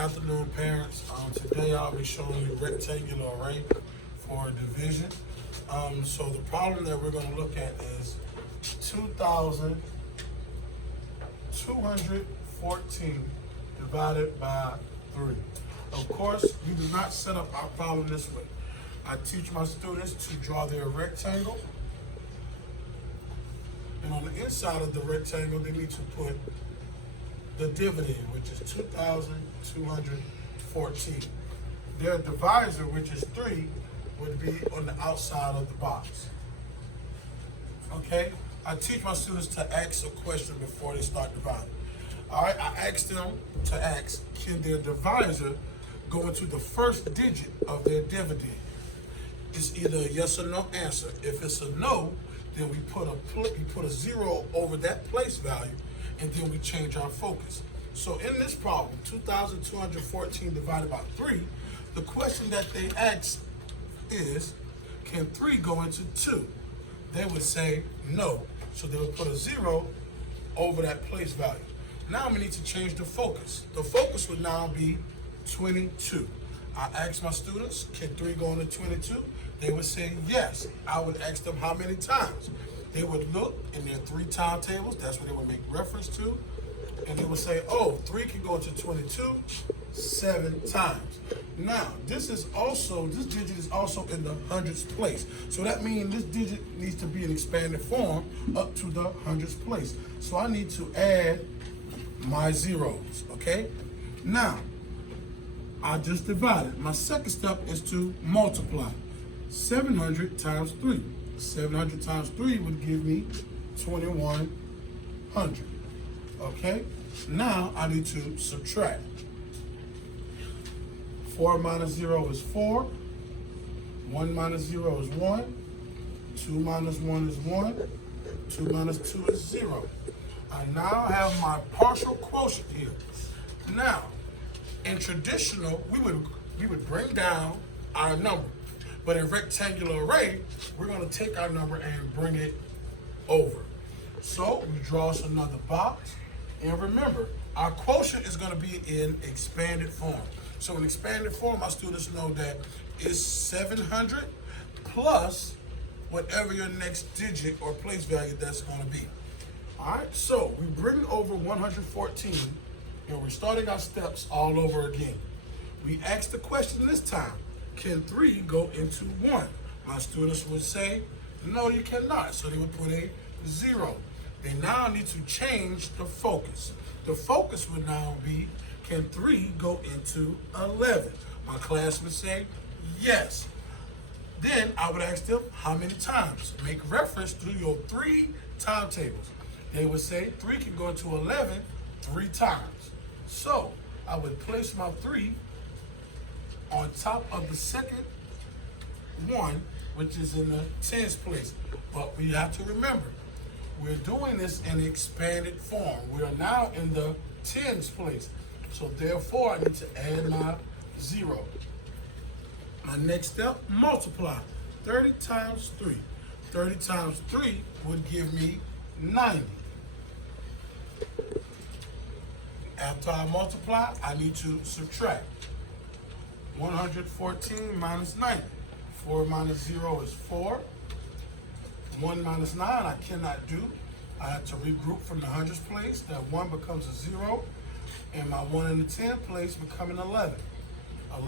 Afternoon, parents. Today I'll be showing you rectangular array for division. So the problem that we're going to look at is 2,214 divided by 3. Of course, we do not set up our problem this way. I teach my students to draw their rectangle, and on the inside of the rectangle, they need to put the dividend, which is 2,214. Their divisor, which is 3, would be on the outside of the box. Okay? I teach my students to ask a question before they start dividing. All right, I asked them to ask, can their divisor go into the first digit of their dividend? It's either a yes or no answer. If it's a no, then we put a 0 over that place value, and then we change our focus. So in this problem, 2,214 divided by 3, the question that they asked is, can 3 go into 2? They would say no. So they would put a 0 over that place value. Now we need to change the focus. The focus would now be 22. I asked my students, can 3 go into 22? They would say yes. I would ask them how many times. They would look in their 3 timetables, that's what they would make reference to, and they would say, oh, 3 can go into 22 7 times. Now, this digit is also in the hundredths place. So that means this digit needs to be in expanded form up to the hundredths place. So I need to add my zeros, okay? Now, I just divided. My second step is to multiply. 700 times 3. 700 times 3 would give me 2,100. Okay? Now I need to subtract. 4 minus 0 is 4. 1 minus 0 is 1. 2 minus 1 is 1. 2 minus 2 is 0. I now have my partial quotient here. Now, in traditional, we would bring down our number. But in rectangular array, we're going to take our number and bring it over. So we draw us another box. And remember, our quotient is going to be in expanded form. So in expanded form, our students know that it's 700 plus whatever your next digit or place value that's going to be. All right, so we bring over 114, and we're starting our steps all over again. We ask the question this time, can 3 go into 1? My students would say, no, you cannot. So they would put a 0. They now need to change the focus. The focus would now be, can 3 go into 11? My class would say, yes. Then I would ask them, how many times? Make reference to your 3 timetables. They would say 3 can go into 11 3 times. So I would place my 3 on top of the second one, which is in the tens place. But we have to remember, we're doing this in expanded form. We are now in the tens place. So therefore, I need to add my 0. My next step, multiply. 30 times 3. 30 times 3 would give me 90. After I multiply, I need to subtract. 114 minus 90. 4 minus 0 is 4. 1 minus 9 I cannot do. I have to regroup from the hundredths place. That 1 becomes a 0. And my 1 in the 10th place become an 11.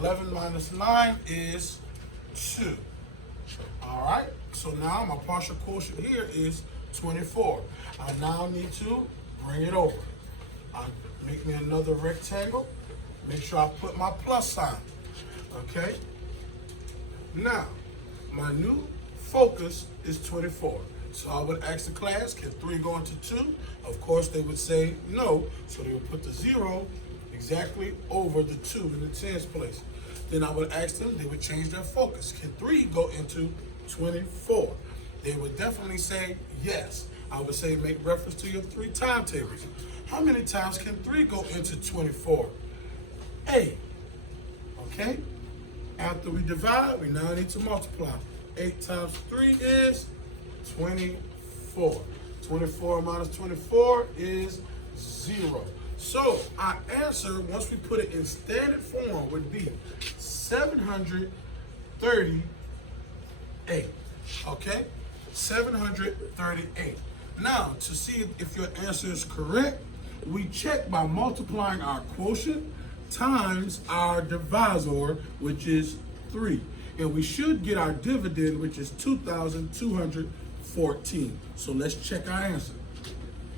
11 minus 9 is 2. All right, so now my partial quotient here is 24. I now need to bring it over. I make me another rectangle. Make sure I put my plus sign. Okay? Now, my new focus is 24. So I would ask the class, can 3 go into 2? Of course, they would say no. So they would put the 0 exactly over the 2 in the tens place. Then I would ask them, they would change their focus. Can 3 go into 24? They would definitely say yes. I would say make reference to your 3 timetables. How many times can 3 go into 24? 8. Okay? After we divide, we now need to multiply. 8 times 3 is 24. 24 minus 24 is 0. So our answer, once we put it in standard form, would be 738. Okay? 738. Now, to see if your answer is correct, we check by multiplying our quotient times our divisor, which is 3. And we should get our dividend, which is 2,214. So let's check our answer.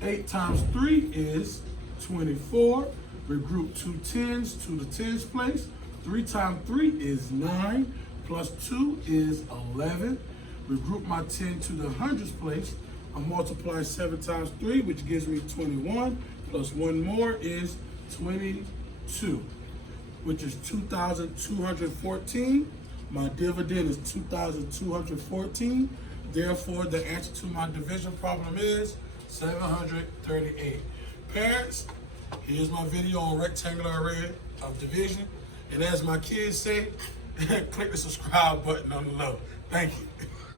8 times 3 is 24. We group 2 tens to the tens place. 3 times 3 is 9. Plus 2 is 11. We group my 10 to the hundreds place. I multiply 7 times 3, which gives me 21. Plus 1 more is 22, which is 2,214. My dividend is 2,214. Therefore, the answer to my division problem is 738. Parents, here's my video on rectangular array of division. And as my kids say, click the subscribe button on the low. Thank you.